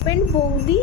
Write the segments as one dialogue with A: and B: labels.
A: Pen বৌদি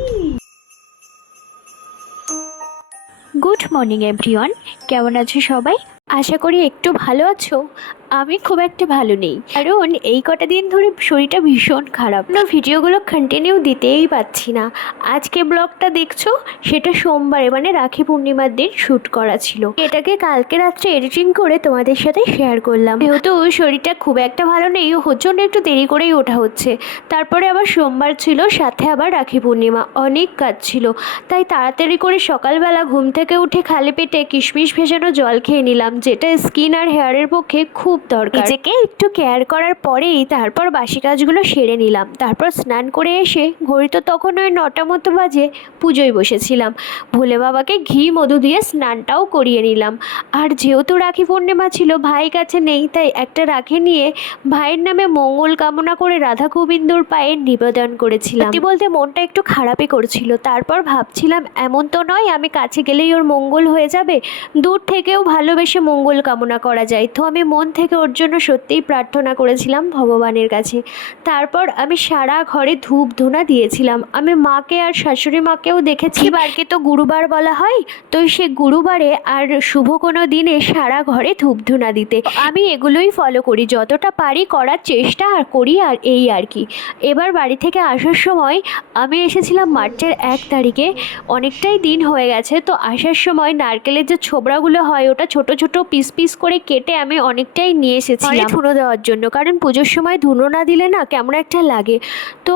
B: good morning everyone কেমন আছো সবাই? আশা করি একটু ভালো আছো? আমি খুব একটা ভালো নেই। কারণ এই কটা দিন ধরে শরীরটা ভীষণ খারাপ। না ভিডিওগুলো কন্টিনিউ দিতেই পাচ্ছি না। আজকে ব্লগটা দেখছ? সেটা সোমবারে মানে রাখি পূর্ণিমার দিন শ্যুট করা ছিল। এটাকে কালকে রাত্রে এডিটিং করে তোমাদের সাথে শেয়ার করলাম। যেহেতু শরীরটা খুব একটা ভালো নেই, ওর জন্য একটু দেরি করেই ওঠা হচ্ছে। তারপরে আবার সোমবার ছিল, সাথে আবার রাখি পূর্ণিমা। অনেক কাজ ছিল। তাই তাড়াতাড়ি করে সকালবেলা ঘুম থেকে উঠে খালি পেটে কিশমিশ ভেজানো জল খেয়ে নিলাম। যেটা স্কিন আর হেয়ারের পক্ষে খুব দরকার। নিজেকে একটু কেয়ার করার পরেই তারপর বাসি কাজগুলো সেরে নিলাম। তারপর স্নান করে এসে ঘড়ি তো তখন ওই নটা মতো বাজে, পুজোয় বসেছিলাম। ভোলে বাবাকে ঘি, মধু দিয়ে স্নানটাও করিয়ে নিলাম। আর যেহেতু রাখি পূর্ণিমা ছিল, ভাই কাছে নেই, তাই একটা রাখি নিয়ে ভাইয়ের নামে মঙ্গল কামনা করে রাধা গোবিন্দর পায়ে নিবেদন করেছিলাম। বলতে মনটা একটু খারাপই করছিল। তারপর ভাবছিলাম, এমন তো নয়, আমি কাছে গেলেই ওর মঙ্গল হয়ে যাবে। দূর থেকেও ভালোবেসে মঙ্গল কামনা করা যায়। তো আমি মন থেকে ওর জন্য সত্যিই প্রার্থনা করেছিলাম ভগবানের কাছে। তারপর আমি সারা ঘরে ধূপ ধুনা দিয়েছিলাম। আমি মাকে আর শাশুড়ি মাকেও দেখেছি। বারকে তো গুরুবার বলা হয়? তো সে গুরুবারে আর শুভ কোনো দিনে সারা ঘরে ধূপ ধুনা দিতে। আমি এগুলোই ফলো করি। যতটা পারি করার চেষ্টা আর করি আর এই আর কি। এবার বাড়ি থেকে আসার সময় আমি এসেছিলাম মার্চের এক তারিখে। অনেকটাই দিন হয়ে গেছে। তো আসার সময় নারকেলের যে ছোবড়াগুলো হয় ওটা ছোট ছোট পিস পিস করে কেটে আমি অনেকটাই নিয়ে এসেছিলাম। ধুনো দেওয়ার জন্য, কারণ পুজোর সময় ধুনো না দিলে না কেমন একটা লাগে। তো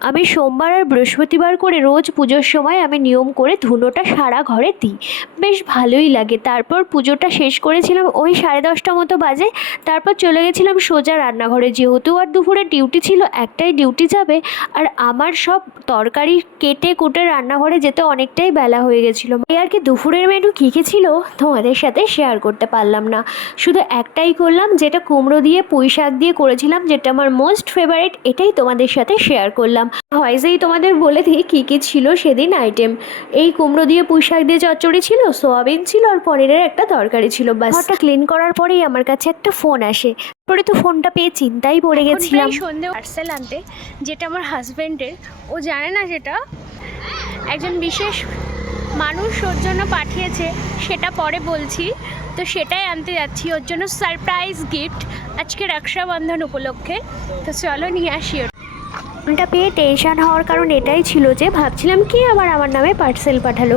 B: আমি সোমবার আর বৃহস্পতিবার করে রোজ পুজোর সময় আমি নিয়ম করে ধুনোটা সারা ঘরে দিই। বেশ ভালোই লাগে। তারপর পুজোটা শেষ করেছিলাম ওই সাড়ে দশটা মতো বাজে। তারপর চলে গেছিলাম সোজা রান্নাঘরে। যেহেতু আর দুপুরে ডিউটি ছিল, একটাই ডিউটি যাবে। আর আমার সব তরকারি কেটে কুটে রান্নাঘরে যেতে অনেকটাই বেলা হয়ে গেছিল। আর কি দুপুরের মেনু কী কী ছিল? তোমাদের সাথে শেয়ার করতে পারলাম না। শুধু একটাই করলাম যেটা কুমড়ো দিয়ে পুঁই শাক দিয়ে করেছিলাম যেটা আমার মোস্ট ফেভারিট এটাই তোমাদের সাথে শেয়ার করলাম। ভয়েসেই তোমাদের বলে দিই কী কী ছিল সেদিন আইটেম এই কুমড়ো দিয়ে পুঁই শাক দিয়ে চচ্চড়ি ছিল সোয়াবিন ছিল আর পনিরের একটা তরকারি ছিল বাস ঘরটা ক্লিন করার পরেই আমার কাছে একটা ফোন আসে। পরে তো ফোনটা পেয়ে চিন্তাই পড়ে গেছিলাম।
A: সন্ধে পার্সেল আনতে যেটা আমার হাজবেন্ডের ও জানে না যেটা একজন বিশেষ মানুষ ওর জন্য পাঠিয়েছে সেটা পরে বলছি। তো সেটাই আনতে যাচ্ছি ওর জন্য সারপ্রাইজ গিফট আজকে রক্ষাবন্ধন উপলক্ষে। তো চলো নিয়ে আসি ওটা।
B: পেয়ে টেনশন হওয়ার কারণ এটাই ছিল যে ভাবছিলাম কে আবার আমার নামে পার্সেল পাঠালো।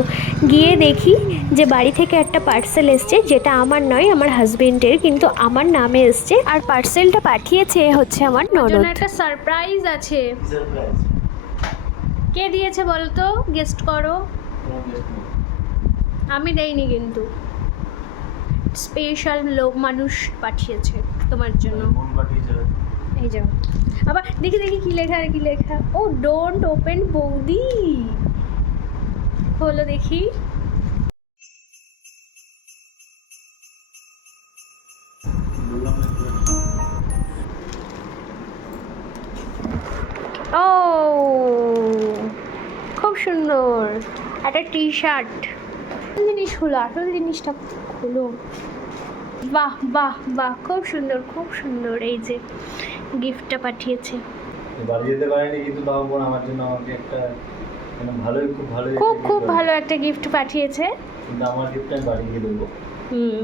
B: গিয়ে দেখি যে বাড়ি থেকে একটা পার্সেল এসছে যেটা আমার নয় আমার হাজবেন্ডের কিন্তু আমার নামে এসছে। আর পার্সেলটা পাঠিয়েছে হচ্ছে আমার ননদ।
A: একটা সারপ্রাইজ আছে। কে দিয়েছে বলো তো গেস্ট করো। আমি দেইনি কিন্তু। স্পেশাল লোক মানুষ পাঠিয়েছে তোমার জন্য। এই যাও আবার দেখি দেখি কি লেখা আর কি লেখা। ও ডোন্ট ওপেন বৌদি। হলো দেখি। ও খুব সুন্দর। একটা টি শার্ট জিনিস হলো আসল জিনিসটা হলো বাহ বাহ বাহ খুব সুন্দর খুব সুন্দর এই যে গিফটটা পাঠিয়েছে।
C: বাড়ি যেতে পারিনি কিন্তু বাবা বোন আমার জন্য আমাকে একটা মানে ভালোই খুব ভালো
A: খুব খুব ভালো একটা গিফট পাঠিয়েছে।
C: পাঠিয়েছে। কিন্তু আমার গিফট আমি বাড়ি গিয়ে দেবো।
A: হুম।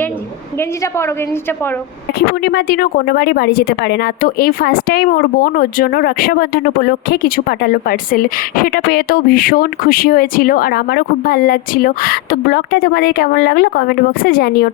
A: গেঞ্জি। গেঞ্জিটা পরো গেঞ্জিটা পরো।
B: রাখি পূর্ণিমার দিনও কোনোবারই বাড়ি যেতে পারে না। তো এই ফার্স্ট টাইম ওর বোন ওর জন্য রক্ষাবন্ধন উপলক্ষে কিছু পাঠালো পার্সেল সেটা পেয়ে তো ভীষণ খুশি হয়েছিল আর আমারও খুব ভালো লাগছিল। তো ব্লগটা তোমাদের কেমন লাগল? কমেন্ট বক্সে জানিও